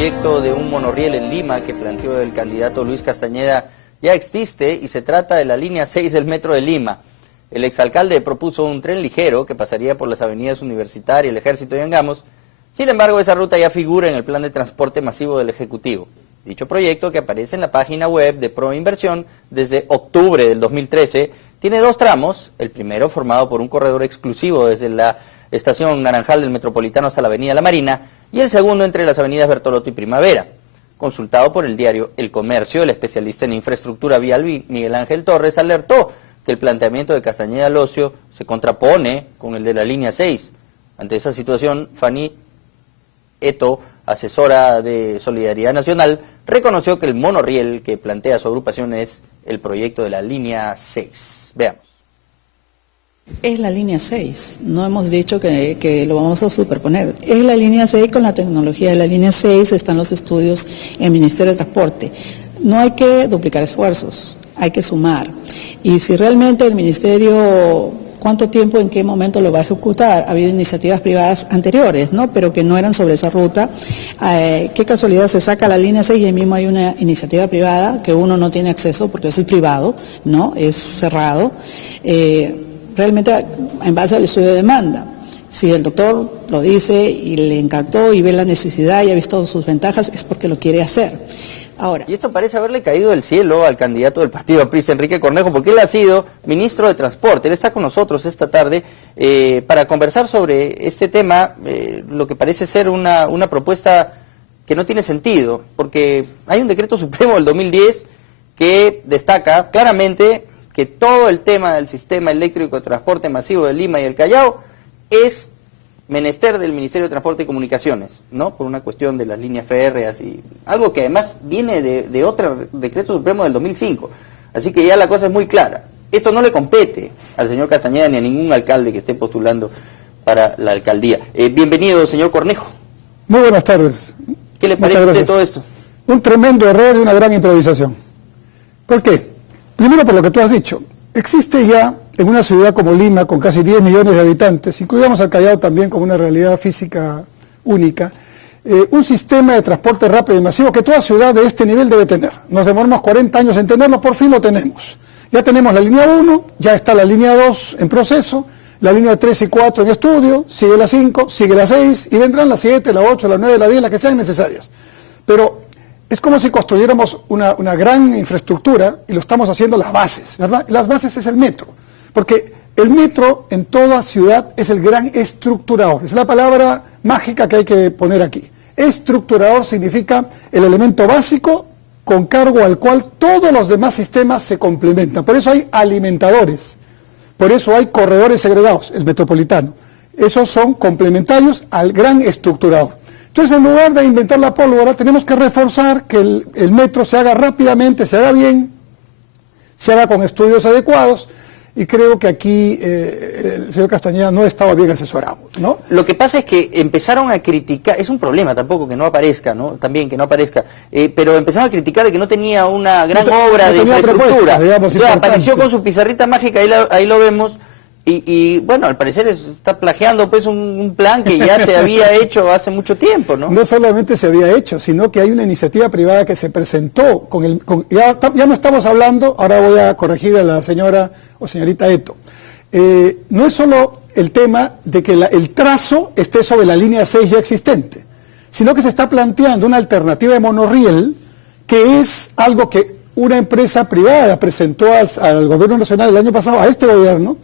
proyecto de un monorriel en Lima que planteó el candidato Luis Castañeda ya existe y se trata de la línea 6 del metro de Lima. El exalcalde propuso un tren ligero que pasaría por las avenidas Universitaria, el Ejército y Angamos. Sin embargo, esa ruta ya figura en el plan de transporte masivo del Ejecutivo. Dicho proyecto, que aparece en la página web de Proinversión desde octubre del 2013, tiene dos tramos, el primero formado por un corredor exclusivo desde la estación Naranjal del Metropolitano hasta la avenida La Marina, y el segundo entre las avenidas Bertolotto y Primavera. Consultado por el diario El Comercio, el especialista en infraestructura vial Miguel Ángel Torres alertó que el planteamiento de Castañeda Locio se contrapone con el de la línea 6. Ante esa situación, Fanny Eto, asesora de Solidaridad Nacional, reconoció que el monorriel que plantea su agrupación es el proyecto de la línea 6. Veamos. Es la línea 6, no hemos dicho que lo vamos a superponer. Es la línea 6, con la tecnología de la línea 6 están los estudios en el Ministerio de Transporte. No hay que duplicar esfuerzos, hay que sumar. Y si realmente el Ministerio, ¿cuánto tiempo, en qué momento lo va a ejecutar? Ha habido iniciativas privadas anteriores, ¿no? Pero que no eran sobre esa ruta. Qué casualidad, se saca la línea 6 y ahí mismo hay una iniciativa privada que uno no tiene acceso porque eso es privado, ¿no? Es cerrado. Realmente en base al estudio de demanda. Si el doctor lo dice y le encantó y ve la necesidad y ha visto sus ventajas, es porque lo quiere hacer. Ahora, y esto parece haberle caído del cielo al candidato del partido aprista, Enrique Cornejo, porque él ha sido ministro de Transporte. Él está con nosotros esta tarde para conversar sobre este tema, lo que parece ser una propuesta que no tiene sentido, porque hay un decreto supremo del 2010 que destaca claramente que todo el tema del sistema eléctrico de transporte masivo de Lima y el Callao es menester del Ministerio de Transporte y Comunicaciones, ¿no? Por una cuestión de las líneas férreas y algo que además viene de otro decreto supremo del 2005. Así que ya la cosa es muy clara. Esto no le compete al señor Castañeda ni a ningún alcalde que esté postulando para la alcaldía. Bienvenido, señor Cornejo. Muy buenas tardes. ¿Qué le parece de todo esto? Un tremendo error y una gran improvisación. ¿Por qué? Primero, por lo que tú has dicho, existe ya en una ciudad como Lima, con casi 10 millones de habitantes, incluimos al Callao también como una realidad física única, un sistema de transporte rápido y masivo que toda ciudad de este nivel debe tener. Nos demoramos 40 años en tenerlo, por fin lo tenemos. Ya tenemos la línea 1, ya está la línea 2 en proceso, la línea 3 y 4 en estudio, sigue la 5, sigue la 6, y vendrán la 7, la 8, la 9, la 10, las que sean necesarias. Pero es como si construyéramos una gran infraestructura y lo estamos haciendo las bases, ¿verdad? Las bases es el metro, porque el metro en toda ciudad es el gran estructurador. Es la palabra mágica que hay que poner aquí. Estructurador significa el elemento básico con cargo al cual todos los demás sistemas se complementan. Por eso hay alimentadores, por eso hay corredores segregados, el metropolitano. Esos son complementarios al gran estructurador. Entonces, en lugar de inventar la pólvora, tenemos que reforzar que el metro se haga rápidamente, se haga bien, se haga con estudios adecuados, y creo que aquí el señor Castañeda no estaba bien asesorado, ¿no? Lo que pasa es que empezaron a criticar, es un problema tampoco que no aparezca, ¿no? También que no aparezca, pero empezaron a criticar de que no tenía una gran obra de infraestructura. Entonces, apareció con su pizarrita mágica, ahí lo vemos. Y bueno, al parecer está plagiando pues un plan que ya se había hecho hace mucho tiempo, ¿no? No solamente se había hecho, sino que hay una iniciativa privada que se presentó ya no estamos hablando, ahora voy a corregir a la señora o señorita Eto, no es solo el tema de que el trazo esté sobre la línea 6 ya existente, sino que se está planteando una alternativa de monorriel, que es algo que una empresa privada presentó al gobierno nacional el año pasado, a este gobierno,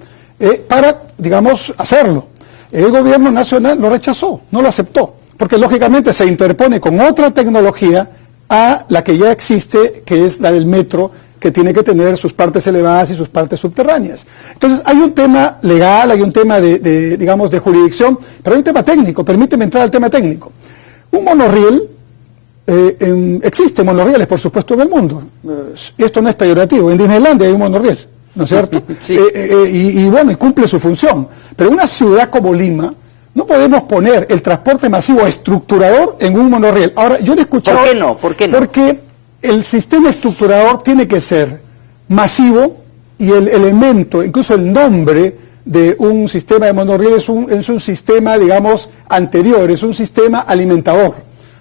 para, digamos, hacerlo. El gobierno nacional lo rechazó, no lo aceptó, porque lógicamente se interpone con otra tecnología a la que ya existe, que es la del metro, que tiene que tener sus partes elevadas y sus partes subterráneas. Entonces hay un tema legal, hay un tema digamos, de jurisdicción, pero hay un tema técnico. Permíteme entrar al tema técnico. Un monorriel, existen monorrieles, por supuesto, en el mundo. Esto no es peyorativo. En Disneylandia hay un monorriel, ¿no es cierto? Sí. Y bueno, y cumple su función. Pero una ciudad como Lima, no podemos poner el transporte masivo estructurador en un monorriel. Ahora, yo le he escuchado... ¿Por qué no? ¿Por qué no? Porque el sistema estructurador tiene que ser masivo y el elemento, incluso el nombre de un sistema de monorriel es un sistema, digamos, anterior, es un sistema alimentador.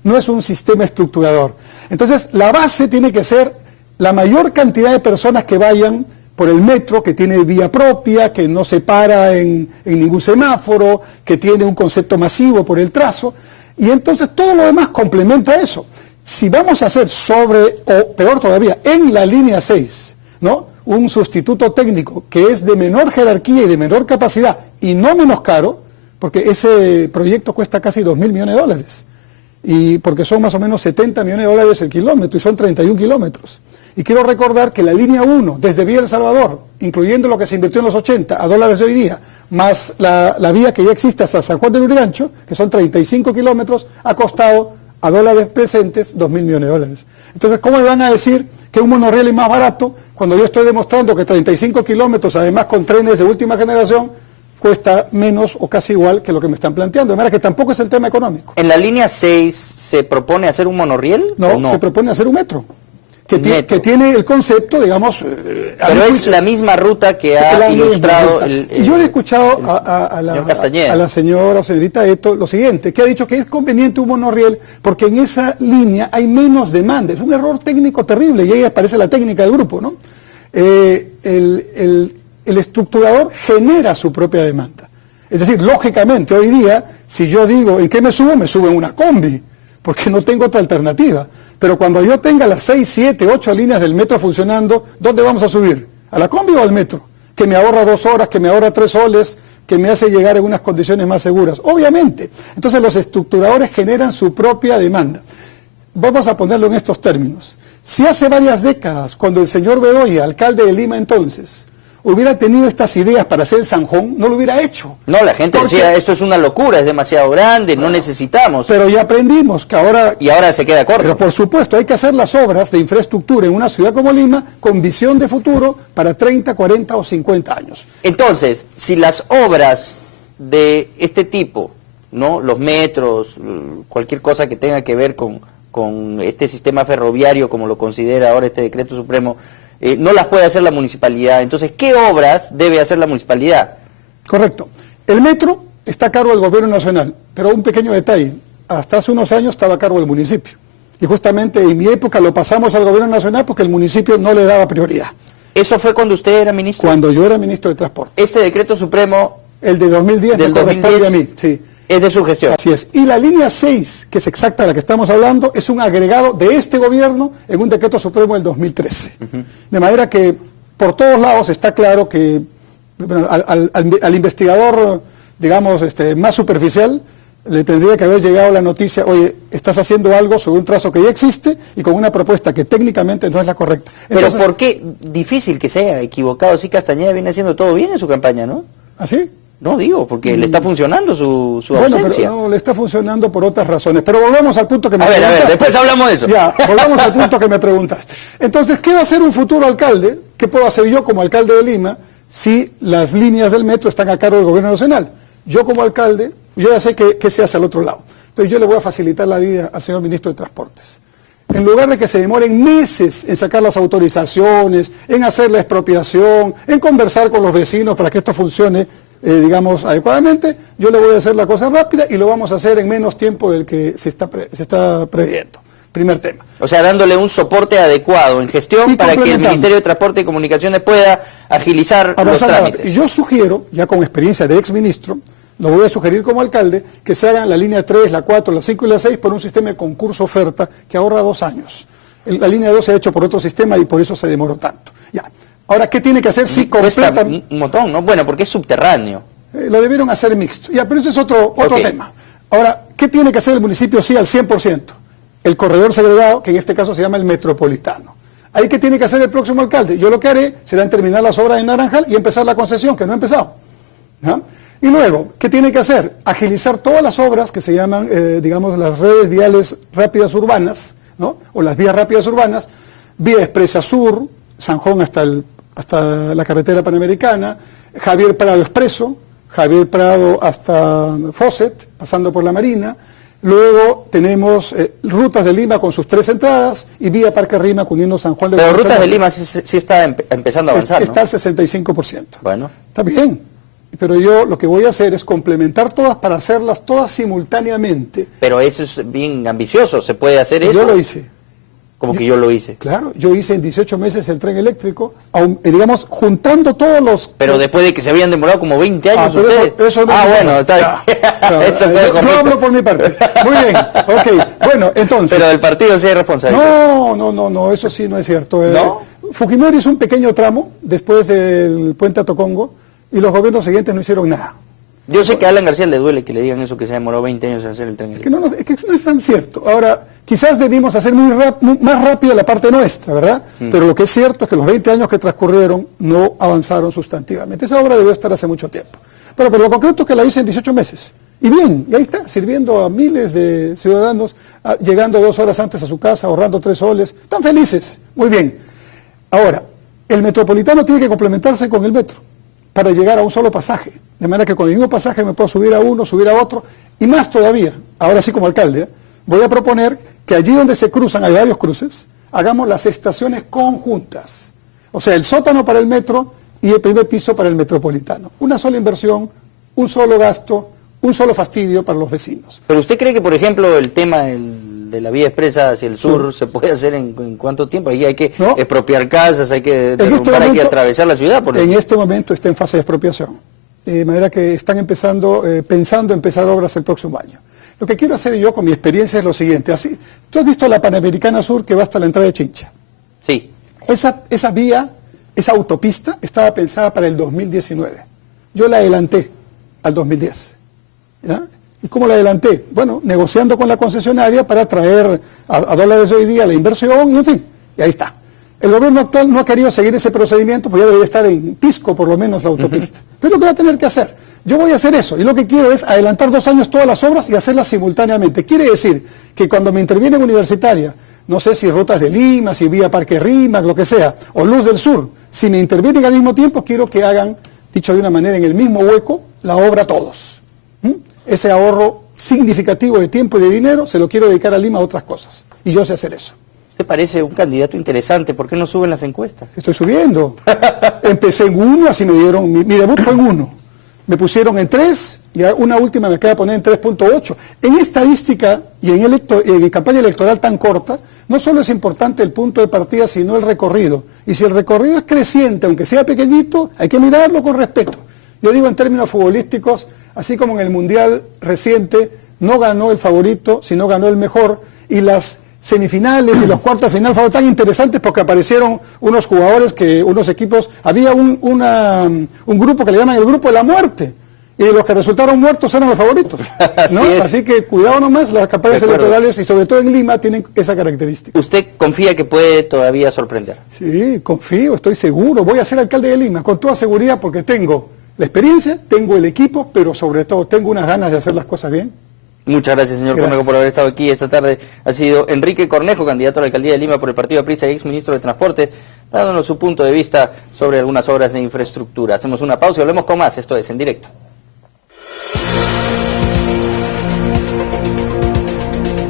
no es un sistema estructurador. Entonces, la base tiene que ser la mayor cantidad de personas que vayan por el metro, que tiene vía propia, que no se para en ningún semáforo, que tiene un concepto masivo por el trazo, y entonces todo lo demás complementa eso. Si vamos a hacer sobre, o peor todavía, en la línea 6, ¿no?, un sustituto técnico que es de menor jerarquía y de menor capacidad, y no menos caro, porque ese proyecto cuesta casi 2.000 millones de dólares, y porque son más o menos 70 millones de dólares el kilómetro, y son 31 kilómetros. Y quiero recordar que la línea 1, desde Villa El Salvador, incluyendo lo que se invirtió en los 80 a dólares de hoy día, más la vía que ya existe hasta San Juan de Lurigancho, que son 35 kilómetros, ha costado a dólares presentes 2.000 millones de dólares. Entonces, ¿cómo me van a decir que un monorriel es más barato cuando yo estoy demostrando que 35 kilómetros, además con trenes de última generación, cuesta menos o casi igual que lo que me están planteando? De manera que tampoco es el tema económico. ¿En la línea 6 se propone hacer un monorriel? No, se propone hacer un metro. Que tiene el concepto, digamos... Pero es la misma ruta que ha ilustrado y yo le he escuchado a la señora o señorita Eto lo siguiente, que ha dicho que es conveniente un monorriel porque en esa línea hay menos demanda. Es un error técnico terrible y ahí aparece la técnica del grupo, ¿no? El estructurador genera su propia demanda. Es decir, lógicamente, hoy día, si yo digo, ¿en qué me subo? Me subo en una combi, porque no tengo otra alternativa. Pero cuando yo tenga las 6, 7, 8 líneas del metro funcionando, ¿dónde vamos a subir? ¿A la combi o al metro? Que me ahorra 2 horas, que me ahorra 3 soles, que me hace llegar en unas condiciones más seguras. Obviamente. Entonces los estructuradores generan su propia demanda. Vamos a ponerlo en estos términos. Si hace varias décadas, cuando el señor Bedoya, alcalde de Lima entonces, hubiera tenido estas ideas para hacer el Zanjón, no lo hubiera hecho. No, la gente decía, esto es una locura, es demasiado grande, no necesitamos. Pero ya aprendimos que ahora... Y ahora se queda corto. Pero por supuesto, hay que hacer las obras de infraestructura en una ciudad como Lima con visión de futuro para 30, 40 o 50 años. Entonces, si las obras de este tipo, ¿no?, los metros, cualquier cosa que tenga que ver con este sistema ferroviario, como lo considera ahora este decreto supremo, no las puede hacer la municipalidad. Entonces, ¿qué obras debe hacer la municipalidad? Correcto. El metro está a cargo del gobierno nacional, pero un pequeño detalle, hasta hace unos años estaba a cargo del municipio. Y justamente en mi época lo pasamos al gobierno nacional porque el municipio no le daba prioridad. ¿Eso fue cuando usted era ministro? Cuando yo era ministro de Transporte. Este decreto supremo... El de 2010 del me corresponde a mí, sí. Es de su gestión. Así es. Y la línea 6, que es exacta de la que estamos hablando, es un agregado de este gobierno en un decreto supremo del 2013. De manera que por todos lados está claro que bueno, al investigador, digamos, más superficial, le tendría que haber llegado la noticia, oye, estás haciendo algo sobre un trazo que ya existe y con una propuesta que técnicamente no es la correcta. Entonces, pero ¿por qué? Difícil que sea equivocado. Sí, Castañeda viene haciendo todo bien en su campaña, ¿no? ¿Así? No, digo, porque le está funcionando su ausencia. Bueno, pero no, le está funcionando por otras razones. Pero volvamos al punto que me preguntaste. A ver, después hablamos de eso. Ya, volvamos al punto que me preguntaste. Entonces, ¿qué va a hacer un futuro alcalde? ¿Qué puedo hacer yo como alcalde de Lima si las líneas del metro están a cargo del gobierno nacional? Yo como alcalde, yo ya sé qué se hace al otro lado. Entonces yo le voy a facilitar la vida al señor ministro de Transportes. En lugar de que se demoren meses en sacar las autorizaciones, en hacer la expropiación, en conversar con los vecinos para que esto funcione, digamos, adecuadamente, yo le voy a hacer la cosa rápida y lo vamos a hacer en menos tiempo del que se está previendo. Primer tema. O sea, dándole un soporte adecuado en gestión para que el Ministerio de Transporte y Comunicaciones pueda agilizar los trámites. Y yo sugiero, ya con experiencia de exministro, lo voy a sugerir como alcalde, que se hagan la línea 3, la 4, la 5 y la 6 por un sistema de concurso-oferta que ahorra 2 años. La línea 2 se ha hecho por otro sistema y por eso se demoró tanto. Ya. Ahora, ¿qué tiene que hacer si completan? Un montón, ¿no? Bueno, porque es subterráneo. Lo debieron hacer mixto. Ya, pero ese es otro tema. Ahora, ¿qué tiene que hacer el municipio sí al 100%? El corredor segregado, que en este caso se llama el metropolitano. ¿Ahí qué tiene que hacer el próximo alcalde? Yo lo que haré será terminar las obras en Naranjal y empezar la concesión, que no ha empezado. ¿Ya? Y luego, ¿qué tiene que hacer? Agilizar todas las obras que se llaman, digamos, las redes viales rápidas urbanas, ¿no? O las vías rápidas urbanas, Vía Expresa Sur, Zanjón hasta la carretera panamericana, Javier Prado Expreso, Javier Prado hasta Fawcett, pasando por la Marina. Luego tenemos Rutas de Lima con sus 3 entradas y Vía Parque Rima uniendo San Juan de Pero Rutas de Lima sí está empezando a avanzar, Está ¿no? al 65%. Bueno. Está bien. pero yo lo que voy a hacer es complementar todas para hacerlas todas simultáneamente. Pero eso es bien ambicioso, ¿se puede hacer eso? Yo lo hice. Como que yo lo hice. Claro, yo hice en 18 meses el tren eléctrico, digamos, juntando todos los... Pero después de que se habían demorado como 20 años pero ustedes. eso no bueno, está bien. Eso fue yo correcto. hablo por mi parte. Muy bien, ok. Bueno, entonces... Pero del partido sí hay responsabilidad. No, eso sí no es cierto. ¿No? Fujimori hizo un pequeño tramo después del puente a Tocongo y los gobiernos siguientes no hicieron nada. Yo sé que a Alan García le duele que le digan eso, que se demoró 20 años en hacer el tren Es eléctrico. que no es tan cierto. Ahora, quizás debimos hacer más rápido la parte nuestra, ¿verdad? Pero lo que es cierto es que los 20 años que transcurrieron no avanzaron sustantivamente. Esa obra debió estar hace mucho tiempo. Pero lo concreto es que la hice en 18 meses. Y bien, y ahí está, sirviendo a miles de ciudadanos, llegando 2 horas antes a su casa, ahorrando 3 soles. Están felices. Muy bien. Ahora, el metropolitano tiene que complementarse con el metro para llegar a un solo pasaje. De manera que con el mismo pasaje me puedo subir a uno, subir a otro, y más todavía, ahora sí como alcalde, voy a proponer que allí donde se cruzan, hay varios cruces, hagamos las estaciones conjuntas. O sea, el sótano para el metro y el primer piso para el metropolitano. Una sola inversión, un solo gasto, un solo fastidio para los vecinos. Pero usted cree que, por ejemplo, el tema de la vía expresa hacia el sur se puede hacer en cuánto tiempo? Ahí hay que expropiar casas, hay que derrumbar, hay que atravesar la ciudad. En este momento está en fase de expropiación. De manera que están pensando empezar obras el próximo año. Lo que quiero hacer yo con mi experiencia es lo siguiente. Así, tú has visto la Panamericana Sur que va hasta la entrada de Chincha. Sí. Esa vía, esa autopista, estaba pensada para el 2019. Yo la adelanté al 2010. ¿Ya? ¿Y cómo la adelanté? Bueno, negociando con la concesionaria para traer a dólares de hoy día la inversión y en fin, y ahí está. El gobierno actual no ha querido seguir ese procedimiento, pues ya debería estar en Pisco por lo menos la autopista. Pero es lo que va a tener que hacer. Yo voy a hacer eso y lo que quiero es adelantar 2 años todas las obras y hacerlas simultáneamente. Quiere decir que cuando me interviene en universitaria, no sé si Rutas de Lima, si vía Parque Rímac, lo que sea, o Luz del Sur, si me intervienen al mismo tiempo, quiero que hagan, dicho de una manera, en el mismo hueco, la obra todos. Ese ahorro significativo de tiempo y de dinero se lo quiero dedicar a Lima a otras cosas. Y yo sé hacer eso. Usted parece un candidato interesante. ¿Por qué no suben las encuestas? Estoy subiendo. Empecé en 1, así me dieron, mi debut fue en 1. Me pusieron en 3 y una última me acaba de poner en 3.8. En estadística y en campaña electoral tan corta, no solo es importante el punto de partida, sino el recorrido. Y si el recorrido es creciente, aunque sea pequeñito, hay que mirarlo con respeto. Yo digo en términos futbolísticos, así como en el Mundial reciente, no ganó el favorito, sino ganó el mejor, y las semifinales y los cuartos de final fueron tan interesantes porque aparecieron unos jugadores unos equipos, había un grupo que le llaman el grupo de la muerte, y los que resultaron muertos eran los favoritos, ¿no? Así que cuidado nomás, las campañas electorales y sobre todo en Lima tienen esa característica. ¿Usted confía que puede todavía sorprender? Sí, confío, estoy seguro, voy a ser alcalde de Lima con toda seguridad porque tengo la experiencia, tengo el equipo, pero sobre todo tengo unas ganas de hacer las cosas bien. Muchas gracias, señor Cornejo, por haber estado aquí esta tarde. Ha sido Enrique Cornejo, candidato a la alcaldía de Lima por el partido Aprista y ex ministro de Transporte, dándonos su punto de vista sobre algunas obras de infraestructura. Hacemos una pausa y volvemos con más. Esto es En Directo.